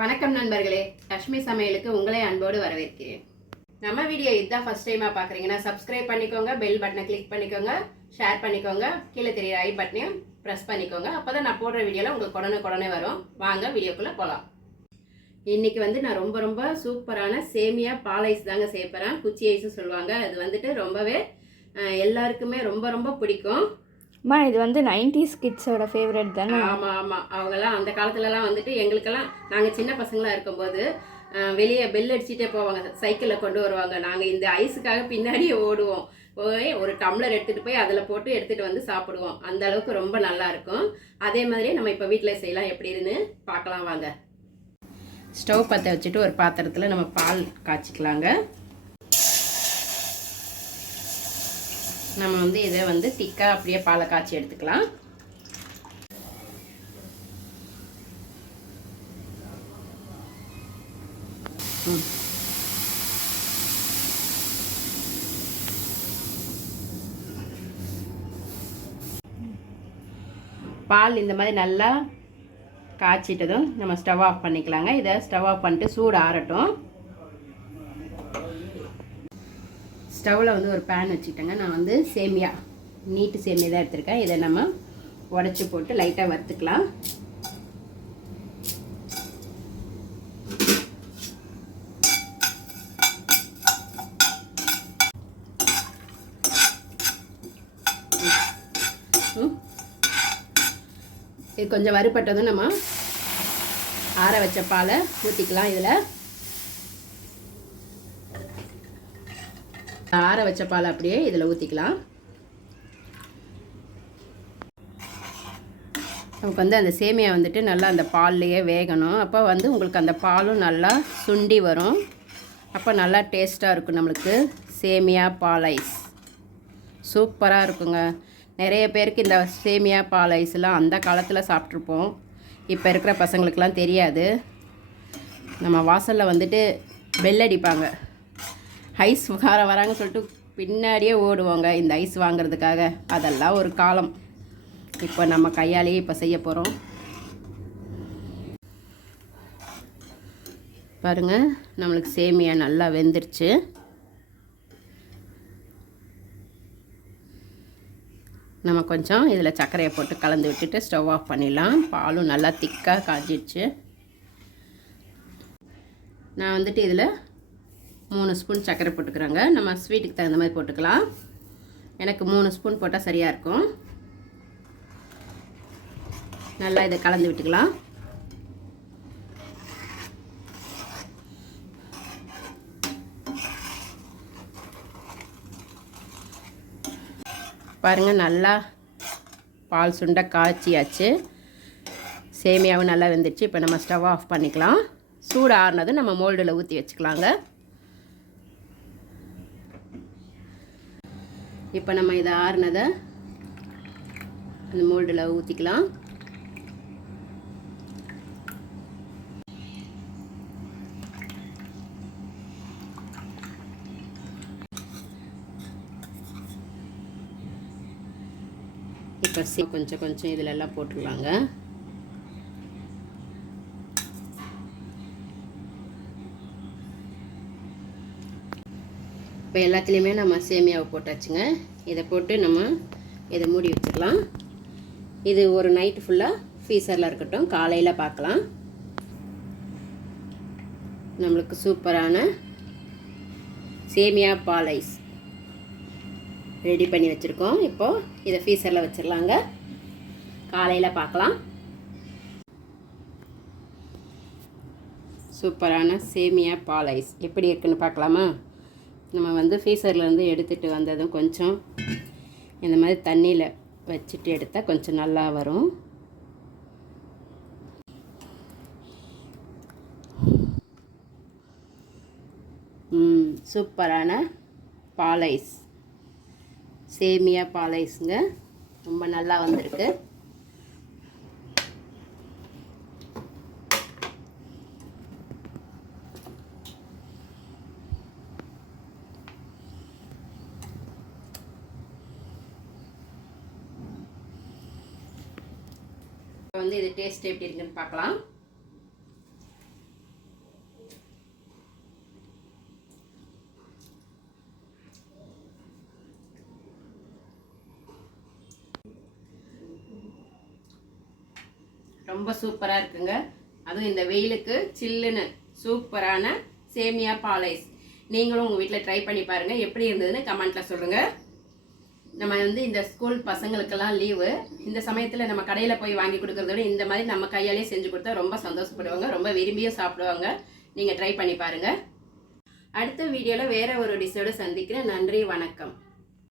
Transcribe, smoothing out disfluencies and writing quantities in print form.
வணக்கம் நண்பர்களே, லட்சுமி சமையலுக்கு உங்களை அன்போடு வரவேற்கிறேன். நம்ம வீடியோ இதுதான் ஃபர்ஸ்ட் டைமாக பார்க்குறீங்கன்னா சப்ஸ்கிரைப் பண்ணிக்கோங்க, பெல் பட்டனை கிளிக் பண்ணிக்கோங்க, ஷேர் பண்ணிக்கோங்க, கீழே தெரியுற ஐ பட்டனையும் ப்ரெஸ் பண்ணிக்கோங்க. அப்போ தான் நான் போடுற வீடியோவில் உங்களுக்கு உடனே வரும். வாங்க வீடியோக்குள்ளே போகலாம். இன்றைக்கி நான் ரொம்ப சூப்பரான சேமியா பால் ஐஸ் தாங்க செய்ய போகிறேன். குச்சி ஐஸும் சொல்லுவாங்க. அது ரொம்பவே எல்லாருக்குமே ரொம்ப பிடிக்கும். அம்மா இது 90s கிட்ஸோட ஃபேவரட் தானே? ஆமாம். அவங்கெல்லாம் அந்த காலத்துலலாம் நாங்கள் சின்ன பசங்களாக இருக்கும்போது வெளியே பெல் அடிச்சுட்டே போவாங்க, சைக்கிளில் கொண்டு வருவாங்க. நாங்கள் இந்த ஐஸுக்காக பின்னாடியே ஓடுவோம். போய் ஒரு டம்ளர் எடுத்துகிட்டு போய் அதில் போட்டு எடுத்துகிட்டு வந்து சாப்பிடுவோம். அந்த அளவுக்கு ரொம்ப நல்லாயிருக்கும். அதே மாதிரியே நம்ம இப்போ வீட்டில் செய்யலாம். எப்படின்னு பார்க்கலாம் வாங்க. ஸ்டவ் பற்ற வச்சுட்டு ஒரு பாத்திரத்தில் நம்ம பால் காய்ச்சிக்கலாங்க. நம்ம இதை திக்காக அப்படியே பாலை காய்ச்சி எடுத்துக்கலாம். பால் இந்த மாதிரி நல்லா காய்ச்சிட்டதும் நம்ம ஸ்டவ் ஆஃப் பண்ணிக்கலாங்க. இதை ஸ்டவ் ஆஃப் பண்ணிட்டு சூடு ஆறட்டும். ஸ்டவ்வில் ஒரு பேன் வச்சுக்கிட்டேங்க. நான் சேமியா நீட்டு சேமியா தான் எடுத்திருக்கேன். இதை நம்ம உடச்சி போட்டு லைட்டாக வறுத்துக்கலாம். இது கொஞ்சம் வறுபட்டதும் நம்ம ஆற வச்ச பாலை ஊற்றிக்கலாம். இதில் ஆற வச்ச பால் அப்படியே இதில் ஊற்றிக்கலாம். நமக்கு அந்த சேமியா நல்லா அந்த பால்லையே வேகணும். அப்போ உங்களுக்கு அந்த பாலும் நல்லா சுண்டி வரும். அப்போ நல்லா டேஸ்ட்டாக இருக்கும். நம்மளுக்கு சேமியா பால் ஐஸ் சூப்பராக இருக்குங்க. நிறைய பேருக்கு இந்த சேமியா பால் ஐஸ்லாம் அந்த காலத்தில் சாப்பிட்ருப்போம். இப்போ இருக்கிற பசங்களுக்கெலாம் தெரியாது. நம்ம வாசலில் பெல் அடிப்பாங்க, ஐஸ் வராங்க சொல்லிட்டு பின்னாடியே ஓடுவாங்க இந்த ஐஸ் வாங்கிறதுக்காக. அதெல்லாம் ஒரு காலம். இப்போ நம்ம கையாலேயே இப்போ செய்ய போகிறோம். பாருங்கள், நம்மளுக்கு சேமியா நல்லா வெந்துருச்சு. நம்ம கொஞ்சம் இதில் சர்க்கரையை போட்டு கலந்து விட்டுட்டு ஸ்டவ் ஆஃப் பண்ணிடலாம். பாலும் நல்லா திக்காக காய்ச்சிடுச்சு. நான் இதில் 3 ஸ்பூன் சர்க்கரை போட்டுக்கிறேங்க. நம்ம ஸ்வீட்டுக்கு தகுந்த மாதிரி போட்டுக்கலாம். எனக்கு 3 ஸ்பூன் போட்டால் சரியாக இருக்கும். நல்லா இதை கலந்து விட்டுக்கலாம். பாருங்கள், நல்லா பால் சுண்டை காய்ச்சியாச்சு. சேமியாவும் நல்லா வெந்துடுச்சு. இப்போ நம்ம ஸ்டவ் ஆஃப் பண்ணிக்கலாம். சூடு ஆறுனதும் நம்ம மோல்டில் ஊற்றி வச்சுக்கலாங்க. இப்போ நம்ம இதை ஆறுனதை அந்த மோல்டில் ஊற்றிக்கலாம். இப்போ கொஞ்சம் இதில் எல்லாம் போட்டுக்கலாங்க. இப்போ எல்லாத்துலேயுமே நம்ம சேமியாவை போட்டாச்சுங்க. இதை போட்டு நம்ம இதை மூடி வச்சுக்கலாம். இது ஒரு நைட்டு ஃபுல்லாக ஃப்ரீசரில் இருக்கட்டும். காலையில் பார்க்கலாம். நம்மளுக்கு சூப்பரான சேமியா பால் ஐஸ் ரெடி பண்ணி வச்சுருக்கோம். இப்போது இதை ஃப்ரீசரில் வச்சிடலாங்க. காலையில் பார்க்கலாம். சூப்பரான சேமியா பால் ஐஸ் எப்படி இருக்குன்னு பார்க்கலாமா? நம்ம ஃப்ரீசர்லேருந்து எடுத்துகிட்டு வந்ததும் கொஞ்சம் இந்த மாதிரி தண்ணியில் வச்சுட்டு எடுத்தால் கொஞ்சம் நல்லா வரும். சூப்பரான பால் ஐஸ், சேமியா பால் ஐஸுங்க. ரொம்ப நல்லா வந்திருக்கு. இது டேஸ்ட் எப்படி இருக்குன்னு பார்க்கலாம். ரொம்ப சூப்பராக இருக்குங்க. அதுவும் இந்த வெயிலுக்கு சில்லுன்னு சூப்பரான சேமியா பால் ஐஸ். நீங்களும் உங்கள் வீட்டில் ட்ரை பண்ணி பாருங்கள். எப்படி இருந்ததுன்னு கமெண்ட்டில் சொல்லுங்கள். நம்ம வந்து இந்த ஸ்கூல் பசங்களுக்கெல்லாம் லீவு, இந்த சமயத்தில் நம்ம கடையில் போய் வாங்கி கொடுக்குறத விட இந்த மாதிரி நம்ம கையாலே செஞ்சு கொடுத்தா ரொம்ப சந்தோஷப்படுவாங்க, ரொம்ப விரும்பியும் சாப்பிடுவாங்க. நீங்கள் ட்ரை பண்ணி பாருங்கள். அடுத்த வீடியோவில் வேறு ஒரு டிஷ்ஷோடு சந்திக்கிறேன். நன்றி, வணக்கம்.